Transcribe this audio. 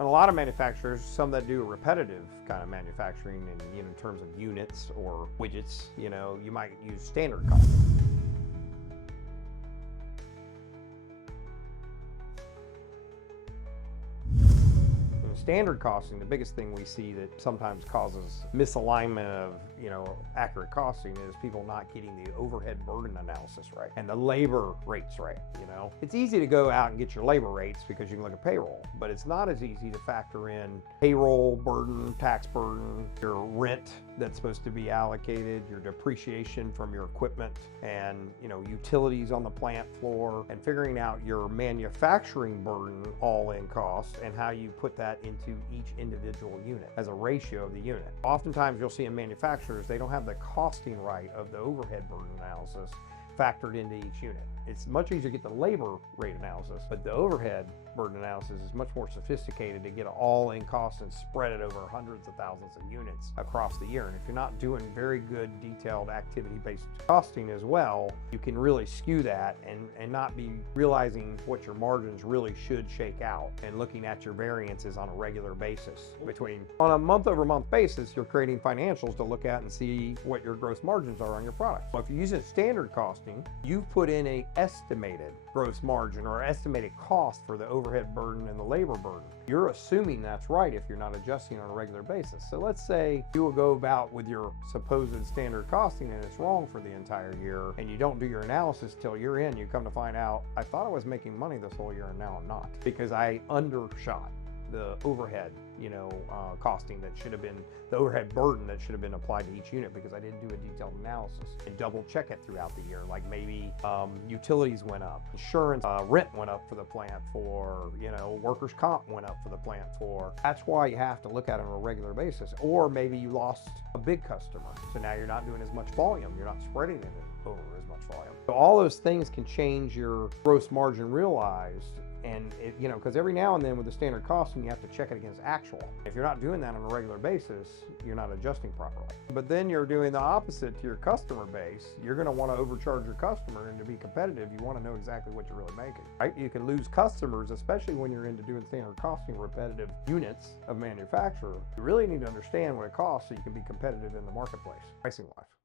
And a lot of manufacturers, some that do repetitive kind of manufacturing in terms of units or widgets, you might use standard costing. Standard costing, the biggest thing we see that sometimes causes misalignment of, accurate costing is people not getting the overhead burden analysis right and the labor rates right. It's easy to go out and get your labor rates because you can look at payroll, but it's not as easy to factor in payroll burden, tax burden, your rent that's supposed to be allocated, your depreciation from your equipment, and utilities on the plant floor, and figuring out your manufacturing burden all-in cost and how you put that into each individual unit as a ratio of the unit. Oftentimes you'll see in manufacturers, they don't have the costing right of the overhead burden analysis factored into each unit. It's much easier to get the labor rate analysis, but the overhead burden analysis is much more sophisticated to get an all-in cost and spread it over hundreds of thousands of units across the year. And if you're not doing very good detailed activity-based costing as well, you can really skew that and not be realizing what your margins really should shake out and looking at your variances on a regular basis. On a month-over-month basis, you're creating financials to look at and see what your gross margins are on your product. Well, if you're using standard costing, you've put in a estimated gross margin or estimated cost for the overhead burden and the labor burden. You're assuming that's right if you're not adjusting on a regular basis. So let's say you will go about with your supposed standard costing and it's wrong for the entire year, and you don't do your analysis till you're in. You come to find out, I thought I was making money this whole year and now I'm not, because I undershot the overhead costing that should have been, the overhead burden that should have been applied to each unit, because I didn't do a detailed analysis and double check it throughout the year. Like maybe utilities went up, insurance, rent went up for the plant for, workers' comp went up for the plant for. That's why you have to look at it on a regular basis. Or maybe you lost a big customer, so now you're not doing as much volume. You're not spreading it over as much volume. So all those things can change your gross margin realized. And because every now and then with the standard costing, you have to check it against actual. If you're not doing that on a regular basis, you're not adjusting properly. But then you're doing the opposite to your customer base. You're going to want to overcharge your customer, and to be competitive, you want to know exactly what you're really making, right? You can lose customers, especially when you're into doing standard costing repetitive units of manufacturer. You really need to understand what it costs so you can be competitive in the marketplace, pricing wise.